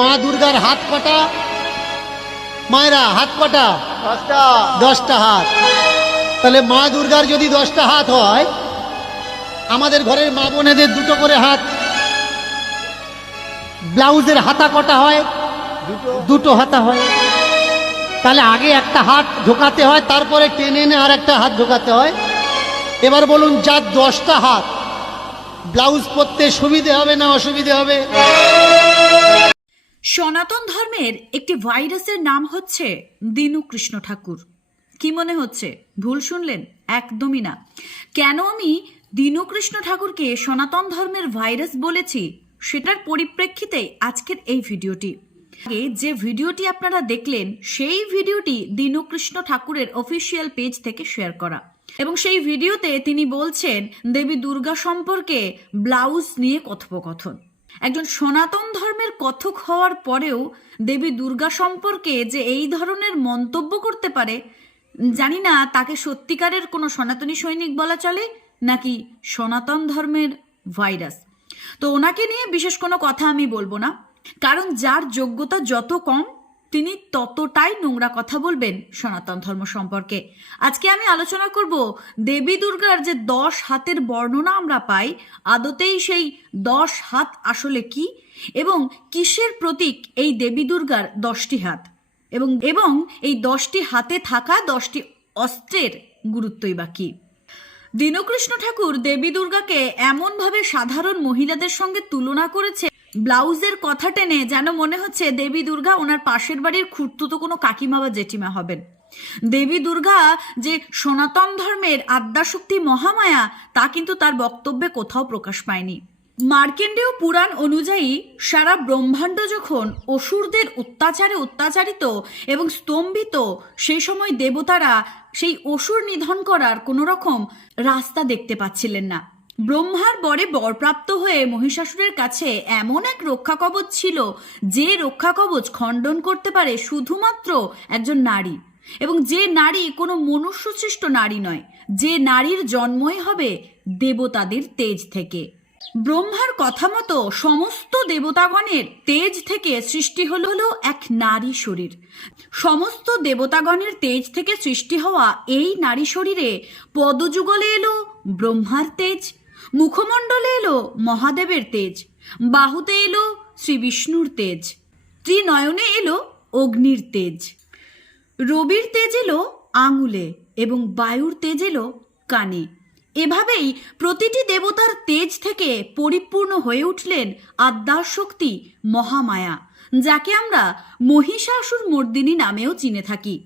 মা দুর্গার হাত কটা মায়েরা হাত কটা দশটা হাত। তাহলে মা দুর্গার যদি দশটা হাত হয় আমাদের ঘরের মা বোনেদের দুটো করে হাত। ব্লাউজের হাতা কটা হয়? দুটো। দুটো হাতা হয়। তাহলে আগে একটা হাত ঢোকাতে হয় তারপরে টেনে এনে আর একটা হাত ঢোকাতে হয়। এবার বলুন যার দশটা হাত ব্লাউজ পরতে সুবিধে হবে না অসুবিধে হবে? সনাতন ধর্মের একটি ভাইরাসের নাম হচ্ছে দিনু কৃষ্ণ ঠাকুর। কি মনে হচ্ছে? ভুল শুনলেন? একদমই না। কেন আমি দিনু কৃষ্ণ ঠাকুরকে সনাতন ধর্মের ভাইরাস বলেছি সেটার পরিপ্রেক্ষিতে আজকের এই ভিডিওটি? আগে যে ভিডিওটি আপনারা দেখলেন, সেই ভিডিওটি দীনকৃষ্ণ ঠাকুরের অফিসিয়াল পেজ থেকে শেয়ার করা। এবং সেই ভিডিওতে তিনি বলছেন, দেবী দুর্গা সম্পর্কে ব্লাউজ নিয়ে কথোপকথন। একজন সনাতন ধর্মের কথক হওয়ার পরেও দেবী দুর্গা সম্পর্কে যে এই ধরনের মন্তব্য করতে পারে, জানি না তাকে সত্যিকারের কোনো সনাতনী সৈনিক বলা চলে নাকি সনাতন ধর্মের ভাইরাস। তো ওনাকে নিয়ে বিশেষ কোনো কথা আমি বলব না, কারণ যার যোগ্যতা যত কম তিনি ততটাই নোংরা কথা বলবেন সনাতন ধর্ম সম্পর্কে। আজকে আমি আলোচনা করব দেবী দুর্গার যে দশ হাতের বর্ণনা আমরা পাই, আদতেই সেই দশ হাত আসলে কি এবং কিসের প্রতীক এই দেবী দুর্গার দশটি হাত? এবং এবং এই দশটি হাতে থাকা দশটি অস্ত্রের গুরুত্বই বা কী? দীনকৃষ্ণ ঠাকুর দেবী দুর্গাকে এমনভাবে সাধারণ মহিলাদের সঙ্গে তুলনা করেছে ব্লাউজের কথা টেনে যেন মনে হচ্ছে দেবী দুর্গা ওনার পাশের বাড়ির খুঁড়তুতো কোনো কাকিমা বা জেঠিমা হবেন। দেবী দুর্গা যে সনাতন ধর্মের আদ্যাশক্তি মহামায়া, তা কিন্তু তার বক্তব্যে কোথাও প্রকাশ পায়নি। মার্কেন্ডেয় পুরাণ অনুযায়ী সারা ব্রহ্মাণ্ড যখন অসুরদের অত্যাচারে অত্যাচারিত এবং স্তম্ভিত, সেই সময় দেবতারা সেই অসুর নিধন করার কোনো রকম রাস্তা দেখতে পাচ্ছিলেন না। ব্রহ্মার বরে বরপ্রাপ্ত হয়ে মহিষাসুরের কাছে এমন এক রক্ষা কবচ ছিল যে রক্ষা কবচ খণ্ডন করতে পারে শুধুমাত্র একজন নারী। এবং যে নারী কোনো মনুষ্যসৃষ্ট নারী নয়, যে নারীর জন্মই হবে দেবতাদের তেজ থেকে। ব্রহ্মার কথা মতো সমস্ত দেবতাগণের তেজ থেকে সৃষ্টি হলো হলো এক নারী শরীর। সমস্ত দেবতাগণের তেজ থেকে সৃষ্টি হওয়া এই নারী শরীরে পদযুগলে এলো ব্রহ্মার তেজ। মুখমণ্ডলে এলো মহাদেবের তেজ, বাহুতে এলো শ্রী বিষ্ণুর তেজ, ত্রিনয়নে এলো অগ্নির তেজ। রবির তেজ এলো আঙুলে এবং বায়ুর তেজ এলো কানে। এভাবেই প্রতিটি দেবতার তেজ থেকে পরিপূর্ণ হয়ে উঠলেন আদ্যার শক্তি মহামায়া, যাকে আমরা মহিষাসুর মর্দিনী নামেও চিনে থাকি।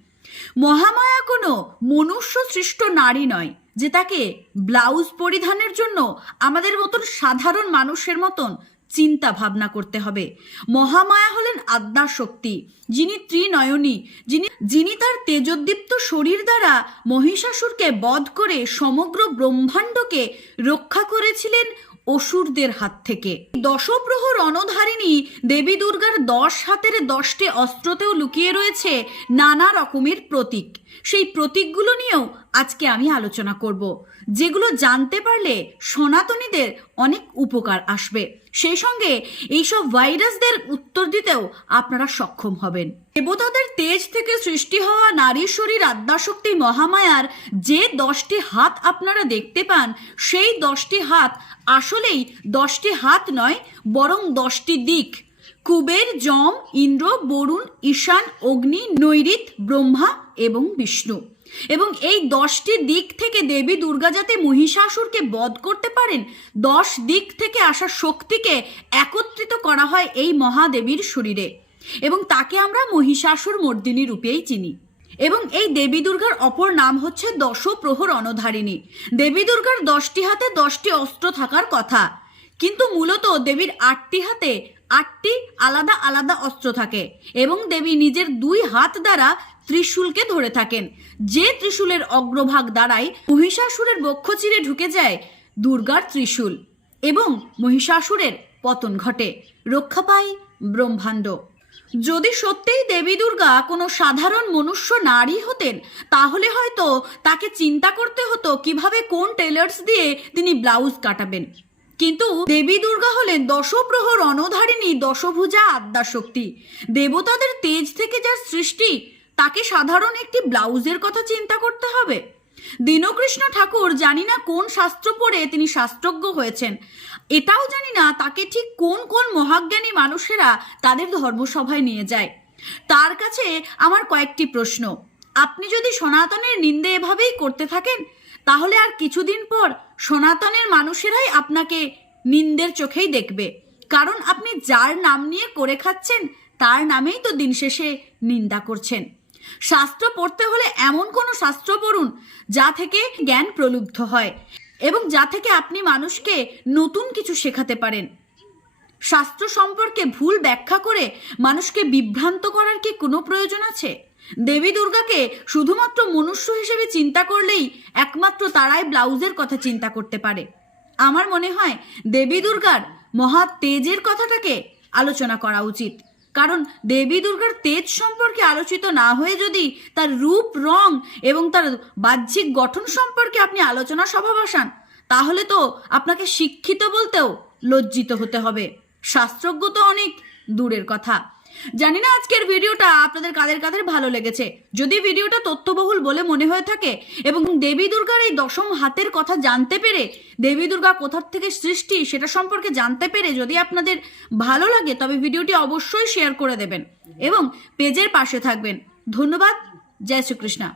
মহামায়া কোনো মনুষ্য সৃষ্ট নারী নয়, যে তাকে ব্লাউজ পরিধানের জন্য আমাদের মতন সাধারণ মানুষের মতন চিন্তা ভাবনা করতে হবে। মহামায়া হলেন আদ্যাশক্তি, যিনি ত্রিনয়নী, যিনি যিনি তার তেজোদ্দীপ্ত শরীর দ্বারা মহিষাসুরকে বধ করে সমগ্র ব্রহ্মাণ্ডকে রক্ষা করেছিলেন অসুরদের হাত থেকে। দশপ্রহর অনধারিণী দেবী দুর্গার দশ হাতের দশটি অস্ত্রতেও লুকিয়ে রয়েছে নানা রকমের প্রতীক। সেই প্রতীকগুলো নিয়েও আজকে আমি আলোচনা করব, যেগুলো জানতে পারলে সনাতনীদের অনেক উপকার আসবে। সেই সঙ্গে এইসব ভাইরাসদের উত্তর দিতেও আপনারা সক্ষম হবেন। দেবতাদের তেজ থেকে সৃষ্টি হওয়া নারী শরীর আদ্যাশক্তি মহামায়ার যে দশটি হাত আপনারা দেখতে পান, সেই দশটি হাত আসলেই দশটি হাত নয়, বরং দশটি দিক। কুবের, যম, ইন্দ্র, বরুণ, ঈশান, অগ্নি নৈরিত ব্রহ্মা এবং বিষ্ণু। এবং এই দশটি দিক থেকে দেবী দুর্গা যাতে মহিষাসুরকে বধ করতে পারেন, দশ দিক থেকে আসা শক্তিকে একত্রিত করা হয় এই মহাদেবীর শরীরে। এবং তাকে আমরা মহিষাসুর মর্দিনী রূপেই চিনি। এবং এই দেবী দুর্গার অপর নাম হচ্ছে দশ প্রহর অনধারিণী। দেবী দুর্গার দশটি হাতে দশটি অস্ত্র থাকার কথা। কিন্তু মূলত দেবীর আটটি হাতে আটটি আলাদা আলাদা অস্ত্র থাকে। এবং দেবী নিজের দুই হাত দ্বারা ত্রিশূলকে ধরে থাকেন। যে ত্রিশূলের অগ্রভাগ দ্বারাই মহিষাসুরের বক্ষ চিরে ঢুকে যায় দুর্গার ত্রিশূল এবং মহিষাসুরের পতন ঘটে। রক্ষা পায় ব্রহ্মাণ্ড। যদি সত্যিই দেবী দুর্গা কোনো সাধারণ মনুষ্য নারী হতেন, তাহলে হয়তো তাকে চিন্তা করতে হতো কীভাবে কোন টেলার্স দিয়ে তিনি ব্লাউজ কাটাবেন। কিন্তু দেবী দুর্গা হলেন দশপ্রহর অনধারিণী দশভুজা আদ্যাশক্তি। দেবতাদের তেজ থেকে যার সৃষ্টি তাকে সাধারণ একটি ব্লাউজের কথা চিন্তা করতে হবে। দীনকৃষ্ণ ঠাকুর জানি না কোন শাস্ত্র পড়ে তিনি শাস্ত্রজ্ঞ হয়েছেন। এটাও জানি না তাকে ঠিক কোন কোন মহাজ্ঞানী মানুষেরা তাদের ধর্মসভায় নিয়ে যায়। তার কাছে আমার কয়েকটি প্রশ্ন। আপনি যদি সনাতনের নিন্দে এভাবেই করতে থাকেন, তাহলে আর কিছুদিন পর সনাতনের মানুষেরাই আপনাকে নিন্দের চোখেই দেখবে। কারণ আপনি যার নাম নিয়ে করে খাচ্ছেন, তার নামেই তো দিন শেষে নিন্দা করছেন। শাস্ত্র পড়তে হলে এমন কোনো শাস্ত্র পড়ুন যা থেকে জ্ঞান প্রলুব্ধ হয় এবং যা থেকে আপনি মানুষকে নতুন কিছু শেখাতে পারেন। শাস্ত্র সম্পর্কে ভুল ব্যাখ্যা করে মানুষকে বিভ্রান্ত করার কি কোনো প্রয়োজন আছে? দেবী দুর্গাকে শুধুমাত্র মনুষ্য হিসেবে চিন্তা করলেই একমাত্র তারাই ব্লাউজের কথা চিন্তা করতে পারে। আমার মনে হয় দেবী দুর্গার মহা তেজের কথাটাকে আলোচনা করা উচিত। কারণ দেবী দুর্গার তেজ সম্পর্কে আলোচিত না হয়ে যদি তার রূপ, রং এবং তার বাহ্যিক গঠন সম্পর্কে আপনি আলোচনা সভা বসান, তাহলে তো আপনাকে শিক্ষিত বলতেও লজ্জিত হতে হবে। শাস্ত্রজ্ঞ তো অনেক দূরের কথা। জানি না আজকের ভিডিওটা আপনাদের কাদের কাদের ভালো লেগেছে। যদি ভিডিওটা তথ্যবহুল বলে মনে হয়ে থাকে এবং দেবী দুর্গার এই দশম হাতের কথা জানতে পেরে দেবী দুর্গা কোথার থেকে সৃষ্টি সেটা সম্পর্কে জানতে পেরে যদি আপনাদের ভালো লাগে, তবে ভিডিওটি অবশ্যই শেয়ার করে দেবেন এবং পেজের পাশে থাকবেন। ধন্যবাদ। জয় শ্রীকৃষ্ণা।